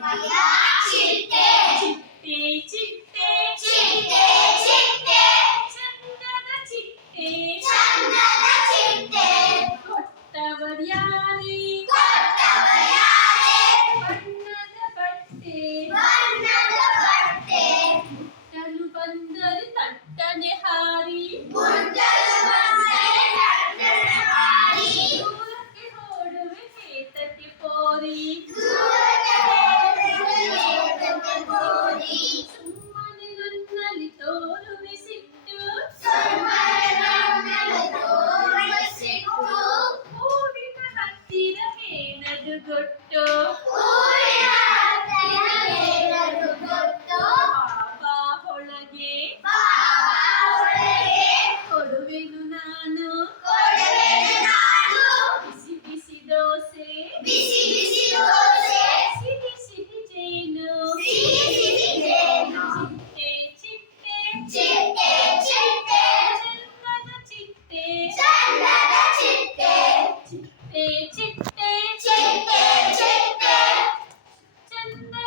Mariachi! জাদুঘট্ট বাবা হলগে করবে নানু বিসি বিসি দোসে সিটি সিটি জেনো চিপটে চিপটে চিপটে চিপটে চিপটে என்ன